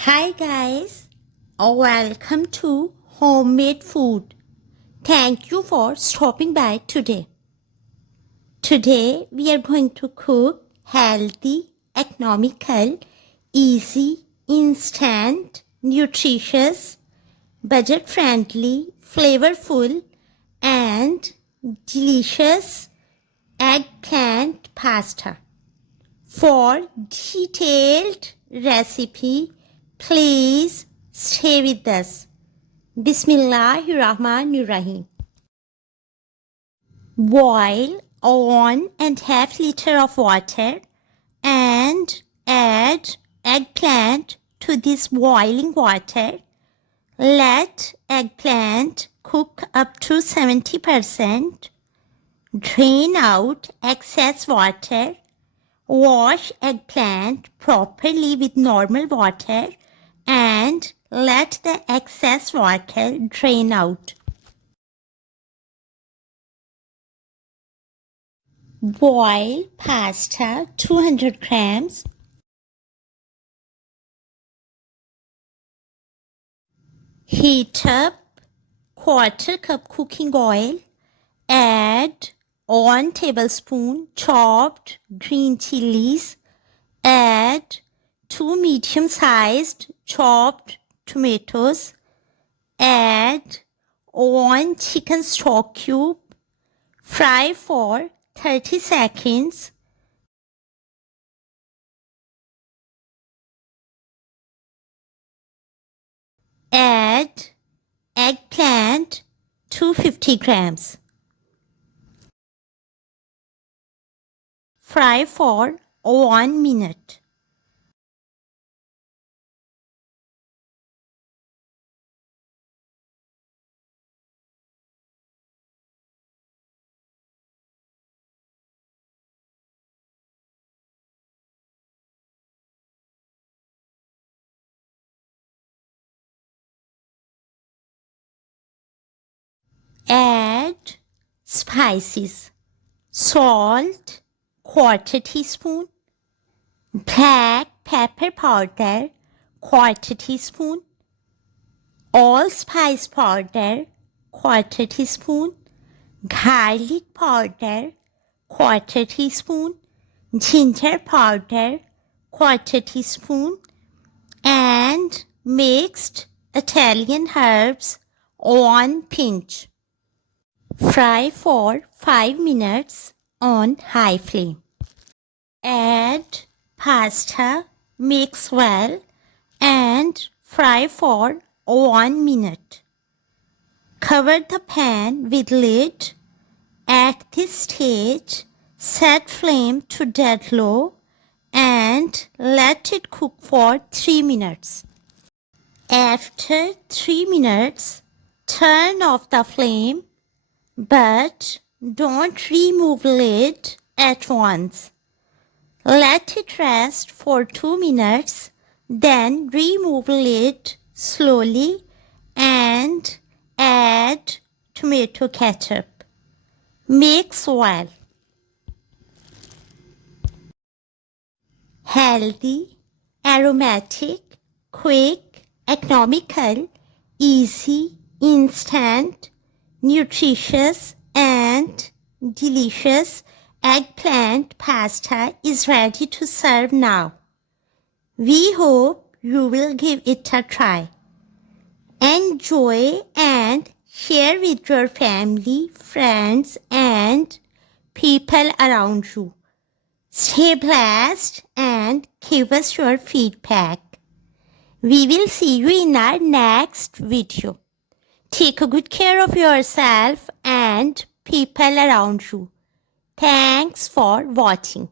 Hi guys, welcome to Homemade Food. Thank you for stopping by today. Today we are going to cook healthy, economical, easy, instant, nutritious, budget-friendly, flavorful and delicious eggplant pasta. For detailed recipe, please stay with us. Bismillahirrahmanirrahim. Boil 1.5 liter of water and add eggplant to this boiling water. Let eggplant cook up to 70%. Drain out excess water. Wash eggplant properly with normal water and let the excess water drain out. Boil pasta 200 grams. Heat up quarter cup cooking oil. Add 1 tablespoon chopped green chilies. Add 2 medium-sized chopped tomatoes. Add 1 chicken stock cube. Fry for 30 seconds. Add eggplant 250 grams. Fry for 1 minute. Add spices. Salt, quarter teaspoon. Black pepper powder, quarter teaspoon. Allspice powder, quarter teaspoon. Garlic powder, quarter teaspoon. Ginger powder, quarter teaspoon. And mixed Italian herbs, 1 pinch. Fry for 5 minutes on high flame. Add pasta, mix well and fry for 1 minute. Cover the pan with lid. At this stage, set flame to dead low and let it cook for 3 minutes. After 3 minutes, turn off the flame, but don't remove lid at once. Let it rest for 2 minutes, then remove lid slowly and add tomato ketchup. Mix well. Healthy, aromatic, quick, economical, easy, instant, nutritious and delicious eggplant pasta is ready to serve now. We hope you will give it a try. Enjoy and share with your family, friends and people around you. Stay blessed and give us your feedback. We will see you in our next video. Take a good care of yourself and people around you. Thanks for watching.